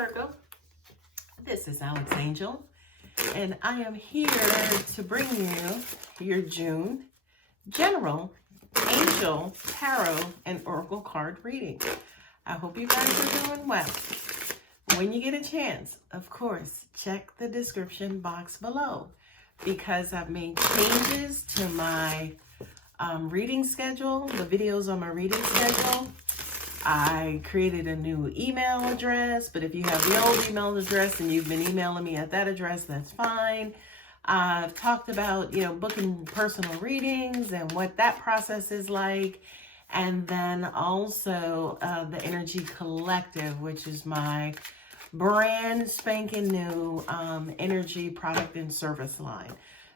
Virgo. This is Alex Angel, and I am here to bring you your June general angel, tarot, and oracle card reading. I hope you guys are doing well. When you get a chance, of course, check the description box below because I've made changes to my reading schedule, the videos on my reading schedule. I created a new email address, but if you have the old email address and you've been emailing me at that address, that's fine. I've talked about, booking personal readings and what that process is like. And then also the Energy Collective, which is my brand spanking new energy product and service line.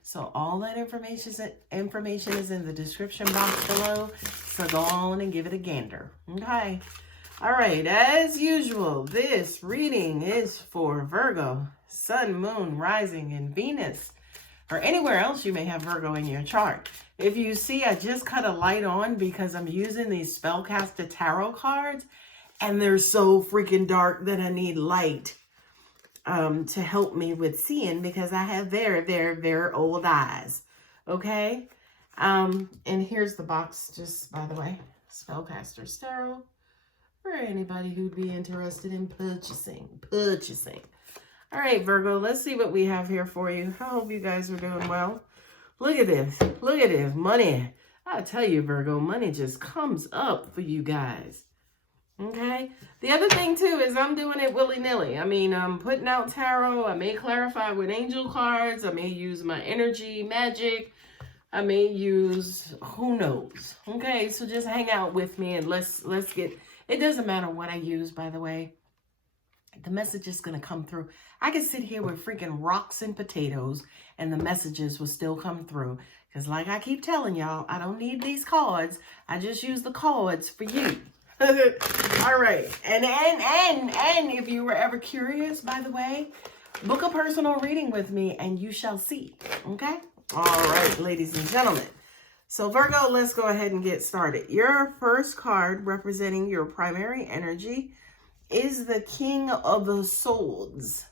So all that information is in the description box below. So go on and give it a gander. Okay. All right. As usual, this reading is for Virgo, Sun, Moon, Rising, and Venus, or anywhere else you may have Virgo in your chart. If you see, I just cut a light on because I'm using these Spellcaster Tarot cards, and they're so freaking dark that I need light to help me with seeing because I have very, very, very old eyes. Okay. And here's the box, just by the way, Spellcaster Tarot, for anybody who'd be interested in purchasing. All right, Virgo, let's see what we have here for you. I hope you guys are doing well. Look at this. Look at this. Money. I tell you, Virgo, money just comes up for you guys. Okay. The other thing too is I'm doing it willy-nilly. I mean, I'm putting out tarot. I may clarify with angel cards. I may use my energy magic. I may use who knows. Okay, so just hang out with me and let's get. It doesn't matter what I use, by the way. The message is gonna come through. I can sit here with freaking rocks and potatoes, and the messages will still come through. Because, like I keep telling y'all, I don't need these cards. I just use the cards for you. All right, and if you were ever curious, by the way, book a personal reading with me and you shall see. Okay. All right, ladies and gentlemen. So Virgo, let's go ahead and get started. Your first card representing your primary energy is the King of the Swords,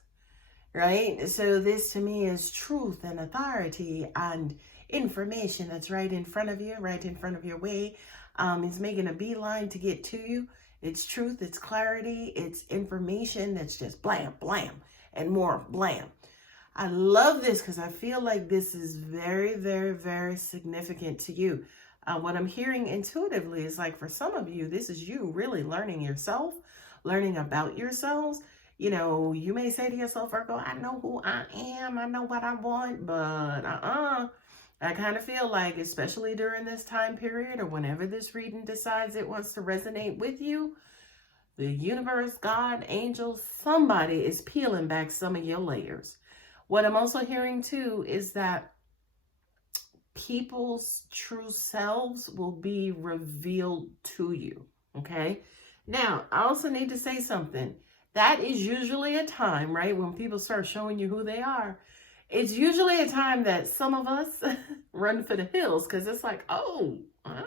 right? So this to me is truth and authority and information that's right in front of you, right in front of your way. It's making a beeline to get to you. It's truth, it's clarity, it's information that's just blam, blam, and more blam. I love this because I feel like this is very, very, very significant to you. What I'm hearing intuitively is like for some of you, this is you really learning yourself, learning about yourselves. You may say to yourself, Virgo, I know who I am. I know what I want, but I kind of feel like, especially during this time period or whenever this reading decides it wants to resonate with you, the universe, God, angels, somebody is peeling back some of your layers. What I'm also hearing too is that people's true selves will be revealed to you. Okay. Now, I also need to say something. That is usually a time, right, when people start showing you who they are. It's usually a time that some of us run for the hills because it's like, oh, I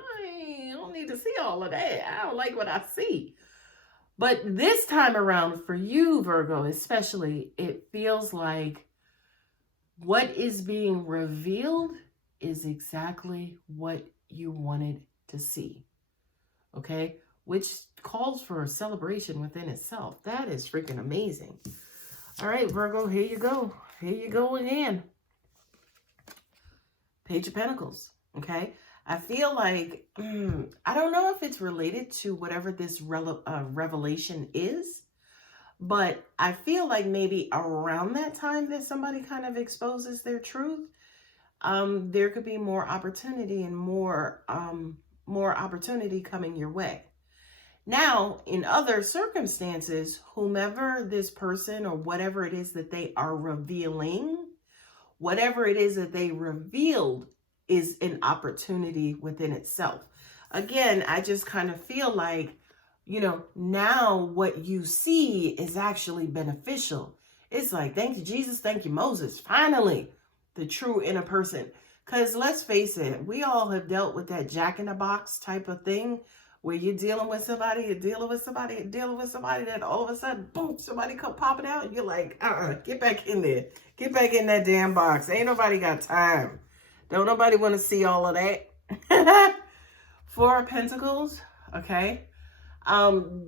don't need to see all of that. I don't like what I see. But this time around for you, Virgo, especially, it feels like what is being revealed is exactly what you wanted to see. Okay? Which calls for a celebration within itself. That is freaking amazing. All right, Virgo, here you go. Here you go again. Page of Pentacles, okay? I feel like, I don't know if it's related to whatever this revelation is, but I feel like maybe around that time that somebody kind of exposes their truth, there could be more opportunity and more opportunity coming your way. Now, in other circumstances, whomever this person or whatever it is that they are revealing, whatever it is that they revealed is an opportunity within itself. Again, I just kind of feel like, now what you see is actually beneficial. It's like, thank you, Jesus. Thank you, Moses. Finally, the true inner person. Because let's face it, we all have dealt with that jack-in-the-box type of thing where you're dealing with somebody, that all of a sudden, boom, somebody come popping out, and you're like, get back in there. Get back in that damn box. Ain't nobody got time. Don't nobody want to see all of that. Four of Pentacles, okay?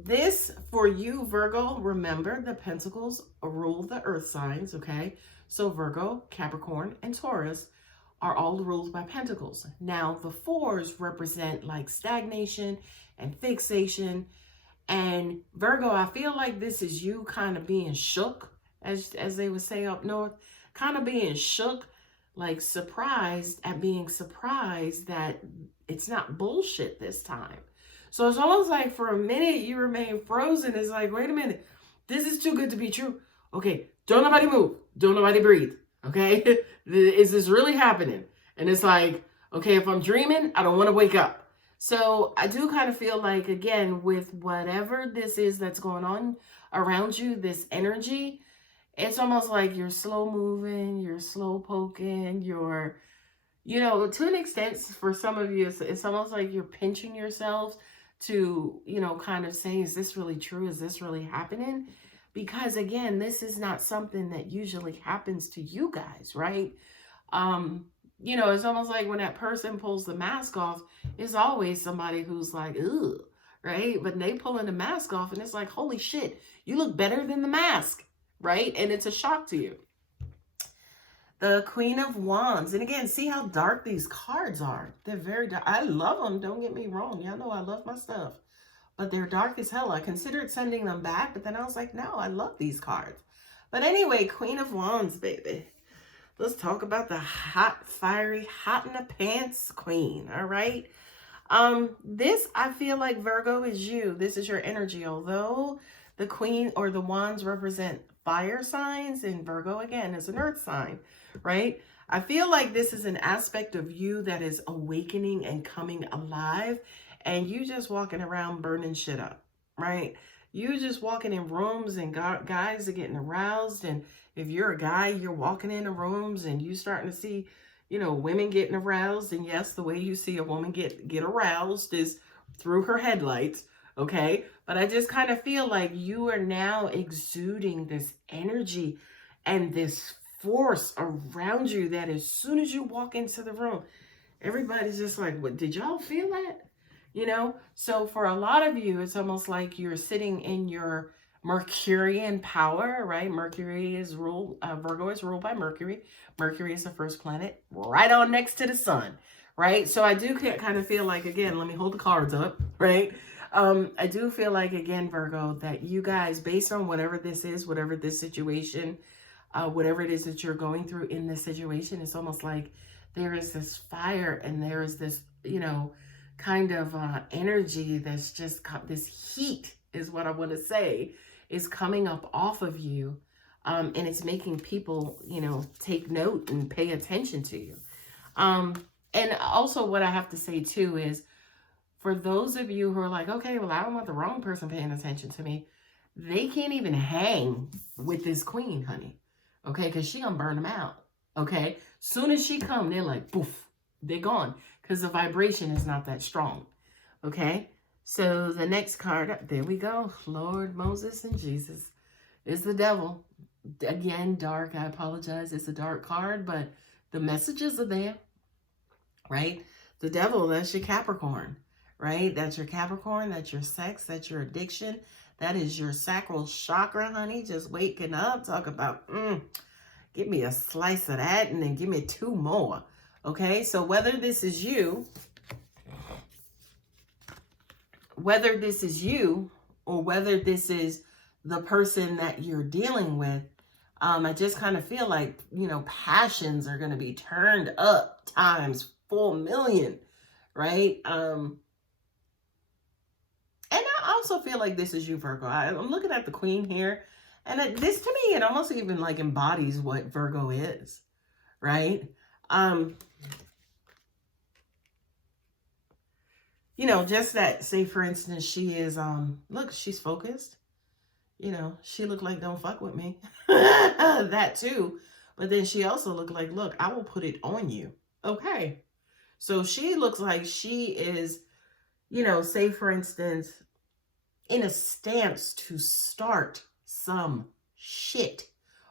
This, for you, Virgo, remember the Pentacles rule the earth signs, okay? So Virgo, Capricorn, and Taurus are all ruled by Pentacles. Now, the fours represent like stagnation and fixation. And Virgo, I feel like this is you kind of being shook, as they would say up north, kind of being shook, like surprised at being surprised that it's not bullshit this time. So it's almost like for a minute you remain frozen. It's like, wait a minute, this is too good to be true. Okay, don't nobody move. Don't nobody breathe. Okay, is this really happening? And it's like, okay, if I'm dreaming, I don't want to wake up. So I do kind of feel like, again, with whatever this is that's going on around you, this energy, it's almost like you're slow moving, you're slow poking, you're, you know, to an extent, for some of you, it's almost like you're pinching yourselves to, you know, kind of saying, is this really true? Is this really happening? Because again, this is not something that usually happens to you guys, right? You know, it's almost like when that person pulls the mask off, it's always somebody who's like, ugh, right? But they pulling the mask off and it's like, holy shit, you look better than the mask, right? And it's a shock to you. The Queen of Wands. And again, see how dark these cards are. They're very dark. I love them. Don't get me wrong. Y'all know I love my stuff. But they're dark as hell. I considered sending them back, but then I was like, no, I love these cards. But anyway, Queen of Wands, baby. Let's talk about the hot, fiery, hot in the pants queen, all right? This, I feel like, Virgo, is you. This is your energy. Although the queen or the wands represent fire signs, and Virgo, again, is an earth sign, right? I feel like this is an aspect of you that is awakening and coming alive, and you just walking around burning shit up, right? You just walking in rooms and guys are getting aroused, and if you're a guy, you're walking into rooms and you starting to see, you know, women getting aroused. And yes, the way you see a woman get aroused is through her headlights, okay? But I just kind of feel like you are now exuding this energy and this force around you that as soon as you walk into the room, everybody's just like, what, did y'all feel that? You know? So for a lot of you, it's almost like you're sitting in your Mercurian power, right? Mercury is ruled, Virgo is ruled by Mercury. Mercury is the first planet right on next to the sun, right? So I do kind of feel like, again, let me hold the cards up, right? I do feel like, again, Virgo, that you guys, based on whatever this is, whatever this situation, whatever it is that you're going through in this situation, it's almost like there is this fire and there is this, you know, kind of energy that's just, this heat is what I want to say, is coming up off of you, and it's making people, you know, take note and pay attention to you. And also what I have to say too is, for those of you who are like, okay, well, I don't want the wrong person paying attention to me, they can't even hang with this queen, honey, okay? Because she gonna burn them out, okay? Soon as she come, they're like, poof, they're gone, because the vibration is not that strong, okay? So the next card, there we go. Lord, Moses, and Jesus is the devil. Again, dark. I apologize. It's a dark card, but the messages are there, right? The devil, that's your Capricorn, right? That's your Capricorn. That's your sex. That's your addiction. That is your sacral chakra, honey. Just waking up. Talk about, give me a slice of that and then give me 2 more, okay? So whether this is you, or whether this is the person that you're dealing with, I just kind of feel like, you know, passions are going to be turned up times 4 million, right? And I also feel like this is you, Virgo. I'm looking at the queen here, and this to me, it almost even like embodies what Virgo is, right? You know, just that, say for instance, she is, look, she's focused. You know, she looked like, don't fuck with me. That too. But then she also looked like, look, I will put it on you. Okay. So she looks like she is, you know, say for instance, in a stance to start some shit,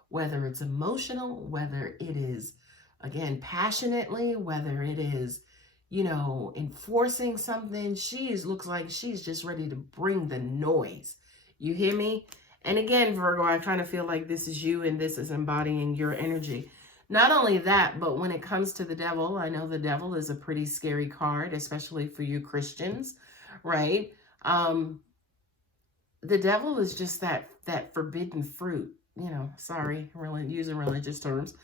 whether it's emotional, whether it is, again, passionately, whether it is, you know, enforcing something. Looks like she's just ready to bring the noise. You hear me? And again, Virgo, I kind of feel like this is you and this is embodying your energy. Not only that, but when it comes to the devil, I know the devil is a pretty scary card, especially for you Christians, right? The devil is just that forbidden fruit, you know, sorry, really using religious terms.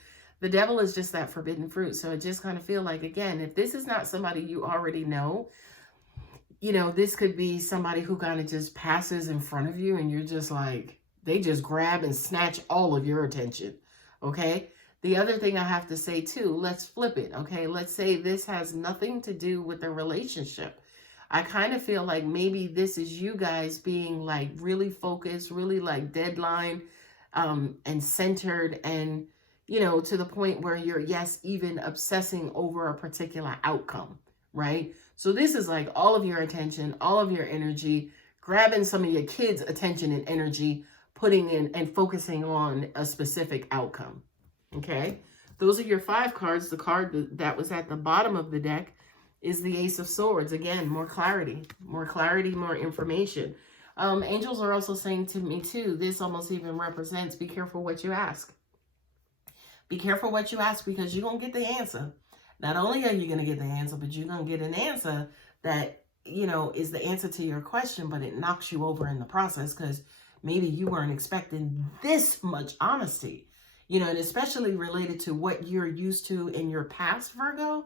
The devil is just that forbidden fruit. So I just kind of feel like, again, if this is not somebody you already know, you know, this could be somebody who kind of just passes in front of you and you're just like, they just grab and snatch all of your attention. Okay. The other thing I have to say too, let's flip it. Okay. Let's say this has nothing to do with the relationship. I kind of feel like maybe this is you guys being like really focused, really like deadline, and centered, and, you know, to the point where you're, yes, even obsessing over a particular outcome, right? So this is like all of your attention, all of your energy, grabbing some of your kids' attention and energy, putting in and focusing on a specific outcome. Okay. Those are your 5 cards. The card that was at the bottom of the deck is the Ace of Swords. Again, more clarity, more information. Angels are also saying to me too, this almost even represents, be careful what you ask. Be careful what you ask, because you're going to get the answer. Not only are you going to get the answer, but you're going to get an answer that, you know, is the answer to your question, but it knocks you over in the process because maybe you weren't expecting this much honesty, you know, and especially related to what you're used to in your past, Virgo.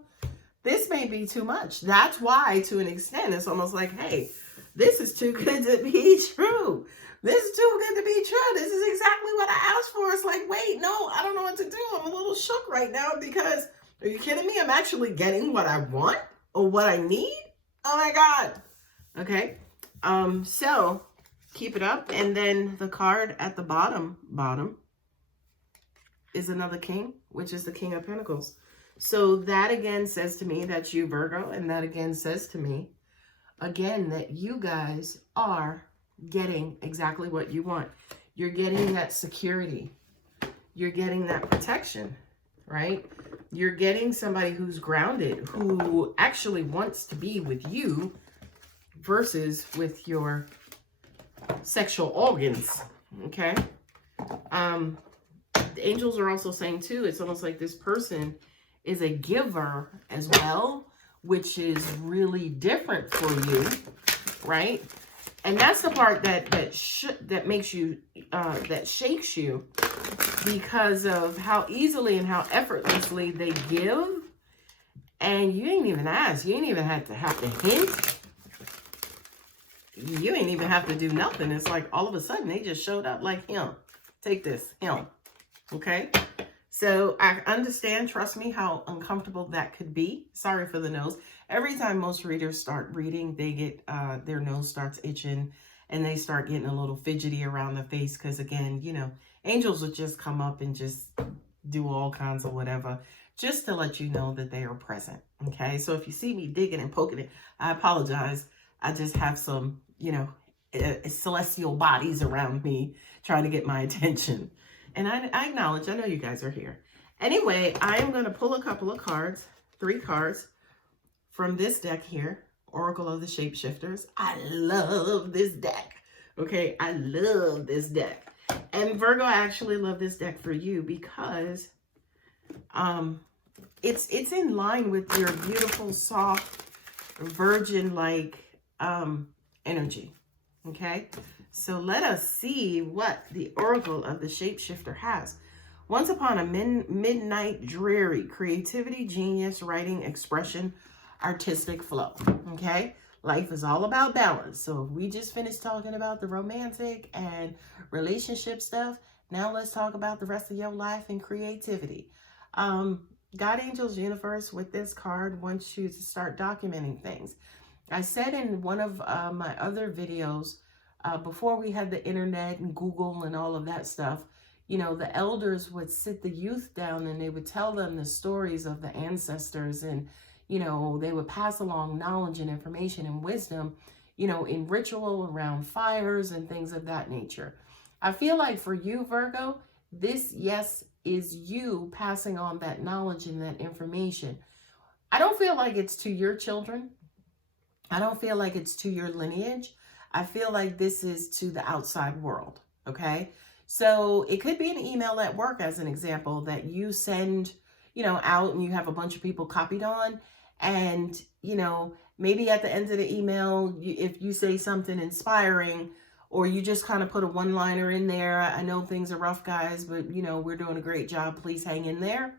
This may be too much. That's why, to an extent, it's almost like, hey, this is too good to be true. This is too good to be true. This is exactly what I asked for. It's like, wait, no, I don't know what to do. I'm a little shook right now because, are you kidding me? I'm actually getting what I want or what I need. Oh my God. Okay. So keep it up. And then the card at the bottom is another king, which is the King of Pentacles. So that again says to me that you, Virgo, and that again says to me, again, that you guys are getting exactly what you want. You're getting that security. You're getting that protection, right? You're getting somebody who's grounded, who actually wants to be with you versus with your sexual organs, okay? The angels are also saying too, it's almost like this person is a giver as well, which is really different for you, right? And that's the part that makes you, that shakes you, because of how easily and how effortlessly they give, and you ain't even asked. You ain't even have to hint. You ain't even have to do nothing. It's like all of a sudden they just showed up like, him. Take this, him. Okay? So I understand, trust me, how uncomfortable that could be. Sorry for the nose. Every time most readers start reading, they get, their nose starts itching and they start getting a little fidgety around the face. Because again, you know, angels would just come up and just do all kinds of whatever, just to let you know that they are present. Okay. So if you see me digging and poking it, I apologize. I just have some, you know, celestial bodies around me trying to get my attention. And I acknowledge, I know you guys are here. Anyway, I am going to pull a couple of cards, 3 cards from this deck here, Oracle of the Shapeshifters. I love this deck. Okay, I love this deck. And Virgo, I actually love this deck for you because it's in line with your beautiful, soft, virgin-like energy. Okay, so let us see what the Oracle of the Shapeshifter has. Once upon a midnight dreary, creativity, genius, writing, expression, artistic flow. Okay, life is all about balance. So if we just finished talking about the romantic and relationship stuff, now let's talk about the rest of your life and creativity. God, Angels, Universe, with this card, wants you to start documenting things. I said in one of my other videos, before we had the internet and Google and all of that stuff, you know, the elders would sit the youth down and they would tell them the stories of the ancestors and, you know, they would pass along knowledge and information and wisdom, you know, in ritual around fires and things of that nature. I feel like for you, Virgo, this, yes, is you passing on that knowledge and that information. I don't feel like it's to your children. I don't feel like it's to your lineage. I feel like this is to the outside world, okay? So it could be an email at work, as an example, that you send, you know, out and you have a bunch of people copied on. And, you know, maybe at the end of the email, if you say something inspiring, or you just kind of put a one-liner in there, I know things are rough, guys, but, you know, we're doing a great job. Please hang in there.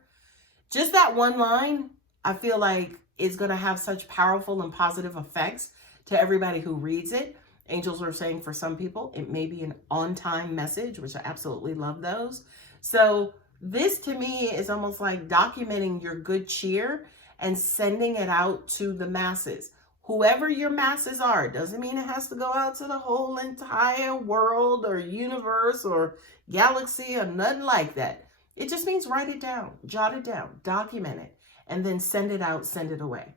Just that one line, I feel like it's going to have such powerful and positive effects to everybody who reads it. Angels are saying for some people, it may be an on-time message, which I absolutely love those. So this to me is almost like documenting your good cheer and sending it out to the masses. Whoever your masses are, doesn't mean it has to go out to the whole entire world or universe or galaxy or nothing like that. It just means write it down, jot it down, document it, and then send it out, send it away.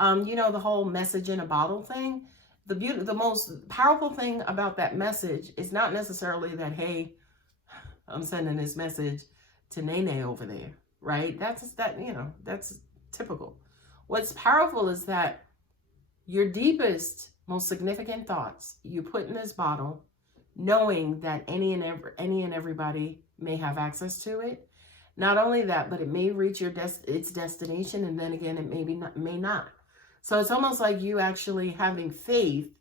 You know, the whole message in a bottle thing, the most powerful thing about that message is not necessarily that, hey, I'm sending this message to Nene over there, right? That's typical. What's powerful is that your deepest, most significant thoughts you put in this bottle, knowing that any and everybody may have access to it. Not only that, but it may reach its destination, and then again, it may not. So it's almost like you actually having faith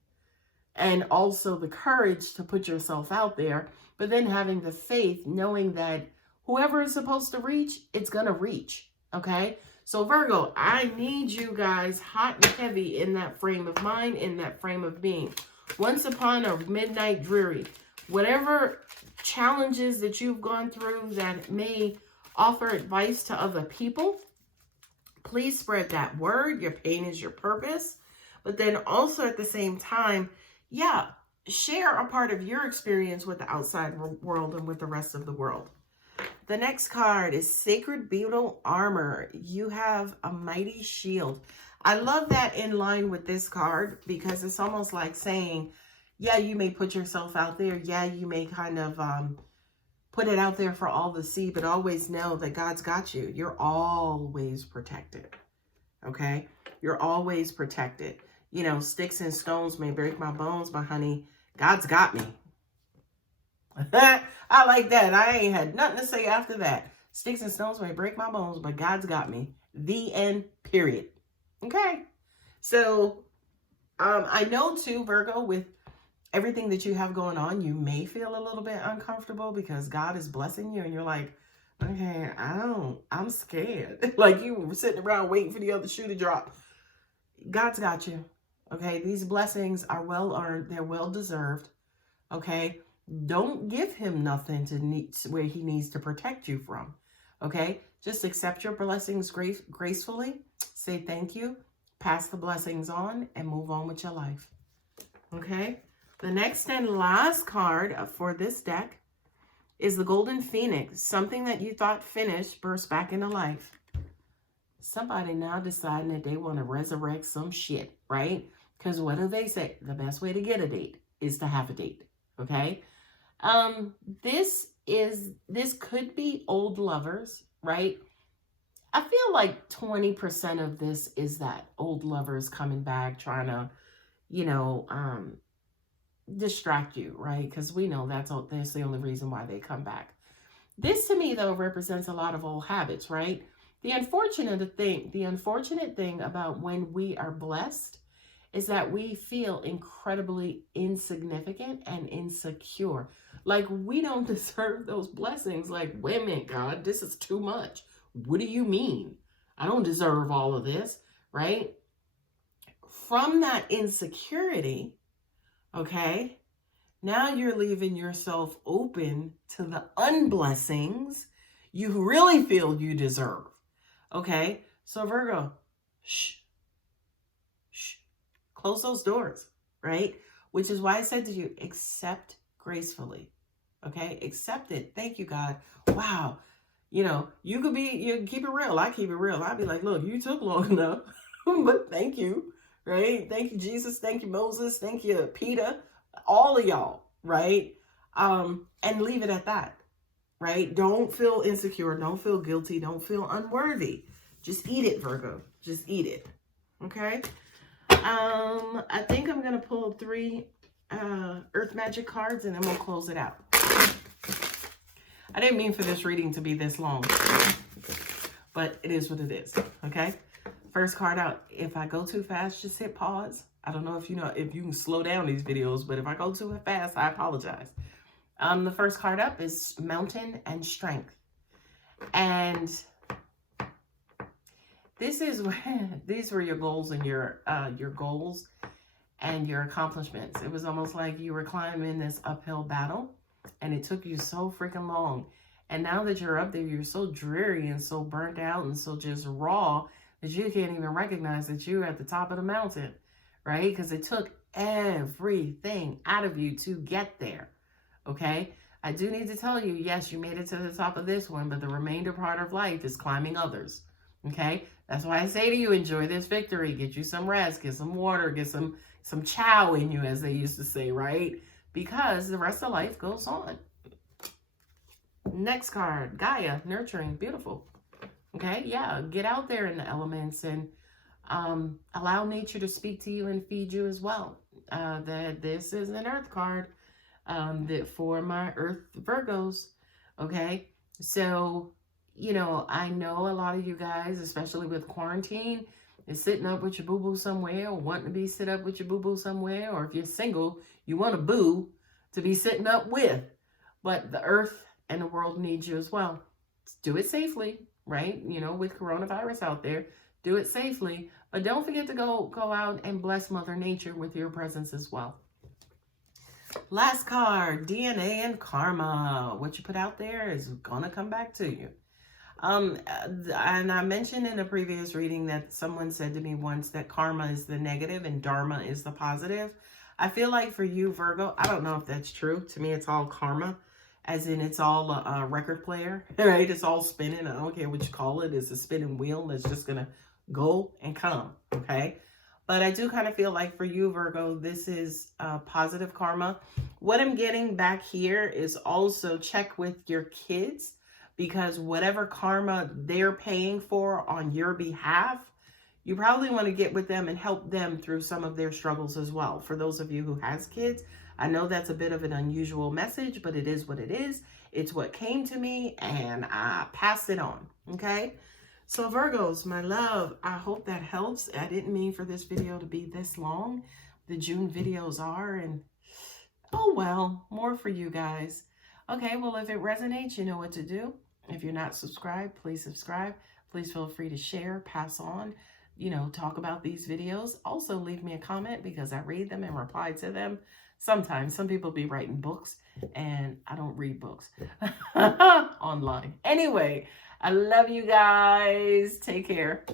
and also the courage to put yourself out there, but then having the faith knowing that whoever is supposed to reach, it's going to reach, okay? So Virgo, I need you guys hot and heavy in that frame of mind, in that frame of being. Once upon a midnight dreary, whatever challenges that you've gone through that may offer advice to other people, please spread that word. Your pain is your purpose. But then also at the same time, yeah, share a part of your experience with the outside world and with the rest of the world. The next card is Sacred Beetle Armor. You have a mighty shield. I love that in line with this card because it's almost like saying, yeah, you may put yourself out there. Yeah, you may kind of put it out there for all to see, but always know that God's got you. You're always protected, okay? You're always protected. You know, sticks and stones may break my bones, but honey, God's got me. I like that. I ain't had nothing to say after that. Sticks and stones may break my bones, but God's got me. The end, period. Okay? So, I know too, Virgo, with everything that you have going on, you may feel a little bit uncomfortable because God is blessing you and you're like, okay, I'm scared. Like you were sitting around waiting for the other shoe to drop. God's got you. Okay? These blessings are well earned. They're well deserved. Okay? Don't give him nothing where he needs to protect you from. Okay? Just accept your blessings gracefully. Say thank you. Pass the blessings on and move on with your life. Okay? The next and last card for this deck is the Golden Phoenix. Something that you thought finished burst back into life. Somebody now deciding that they want to resurrect some shit, right? Because what do they say? The best way to get a date is to have a date. Okay? This could be old lovers, right? I feel like 20% of this is that old lovers coming back, trying to, you know, distract you, right? Because we know that's the only reason why they come back. This to me, though, represents a lot of old habits, right? The unfortunate thing about when we are blessed is that we feel incredibly insignificant and insecure. Like we don't deserve those blessings. Like, wait a minute, God, this is too much. What do you mean? I don't deserve all of this, right? From that insecurity, okay, now you're leaving yourself open to the unblessings you really feel you deserve. Okay, so Virgo, shh. Close those doors, right? Which is why I said to you, accept gracefully. Okay, accept it. Thank you, God. Wow. You know, you can keep it real. I keep it real. I'd be like, look, you took long enough, but thank you, right? Thank you, Jesus. Thank you, Moses. Thank you, Peter. All of y'all, right? And leave it at that, right? Don't feel insecure. Don't feel guilty. Don't feel unworthy. Just eat it, Virgo. Just eat it. Okay? I think I'm going to pull 3 Earth Magic cards and then we'll close it out. I didn't mean for this reading to be this long, but it is what it is. Okay? First card out. If I go too fast, just hit pause. I don't know if you can slow down these videos, but if I go too fast, I apologize. The first card up is Mountain and Strength. And these were your goals and your goals and your accomplishments. It was almost like you were climbing this uphill battle and it took you so freaking long. And now that you're up there, you're so dreary and so burnt out and so just raw that you can't even recognize that you're at the top of the mountain, right? Because it took everything out of you to get there, okay? I do need to tell you, yes, you made it to the top of this one, but the remainder part of life is climbing others, okay? That's why I say to you, enjoy this victory. Get you some rest, get some water, get some chow in you, as they used to say, right? Because the rest of life goes on. Next card, Gaia, nurturing, beautiful. Okay, yeah, get out there in the elements and allow nature to speak to you and feed you as well. This is an Earth card for my Earth Virgos, okay? So, you know, I know a lot of you guys, especially with quarantine, is sitting up with your boo-boo somewhere or wanting to be sit up with your boo-boo somewhere, or if you're single, you want a boo to be sitting up with. But the Earth and the world needs you as well. Do it safely, right? You know, with coronavirus out there, do it safely. But don't forget to go out and bless Mother Nature with your presence as well. Last card, DNA and karma. What you put out there is gonna come back to you. And I mentioned in a previous reading that someone said to me once that karma is the negative and dharma is the positive. I feel like for you, Virgo, I don't know if that's true. To me, it's all karma, as in it's all a record player, right? It's all spinning. I don't care what you call it. It's a spinning wheel that's just going to go and come, okay? But I do kind of feel like for you, Virgo, this is positive karma. What I'm getting back here is also check with your kids, because whatever karma they're paying for on your behalf, you probably want to get with them and help them through some of their struggles as well. For those of you who has kids, I know that's a bit of an unusual message, but it is what it is. It's what came to me and I passed it on, okay? So Virgos, my love, I hope that helps. I didn't mean for this video to be this long. The June videos are, and oh well, more for you guys. Okay, well, if it resonates, you know what to do. If you're not subscribed, please subscribe. Please feel free to share, pass on, you know, talk about these videos. Also, leave me a comment because I read them and reply to them. Sometimes some people be writing books and I don't read books online. Anyway, I love you guys. Take care.